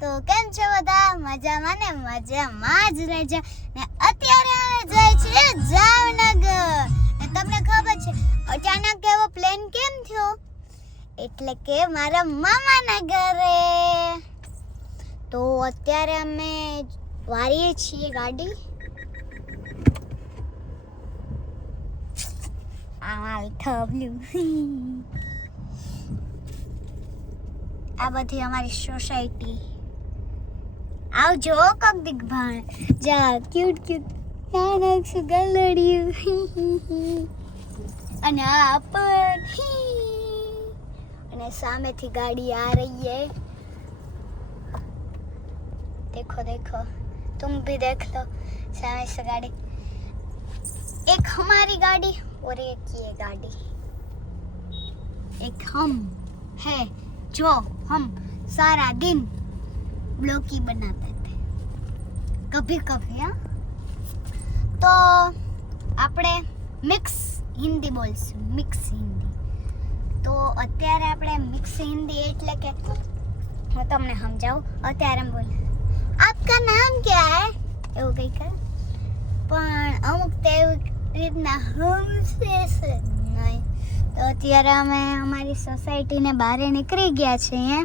તો કેમ છો બધા? મજામાં ને? મજામાં જ રહેજો ને. અત્યારે અમે જાય છે જામનગર. ને તમને ખબર છે અચાનક એવો પ્લાન કેમ થયો? એટલે કે મારા મામાના ઘરે. તો અત્યારે અમે વારીએ છીએ ગાડી. આ થબલ્યું. આ બધી અમારી સોસાયટી. આવજો કોક દીક ભાણ. જા ક્યુટ ક્યુટ નાનક ગલડિયું. અને આ પણ અને સામેથી ગાડી આ રહી है. देखो देखो, तुम भी देख लो सामने से गाड़ी. एक हमारी गाड़ी और एक ये गाड़ी. एक हम है जो हम सारा दिन ब्लॉकी बनाते थे कभी कभी. हाँ, तो આપણે મિક્સ હિન્દી બોલશું. મિક્સ હિન્દી. તો અત્યારે આપણે મિક્સ હિન્દી એટલે કે હું તમને સમજાવું. અત્યારે એમ બોલ, આપકા નામ ક્યા હે, એવું કંઈ કરે. પણ અમુક તો એવી રીતના હમસે નહીં. તો અત્યારે અમે અમારી સોસાયટીને બહાર નીકળી ગયા છીએ.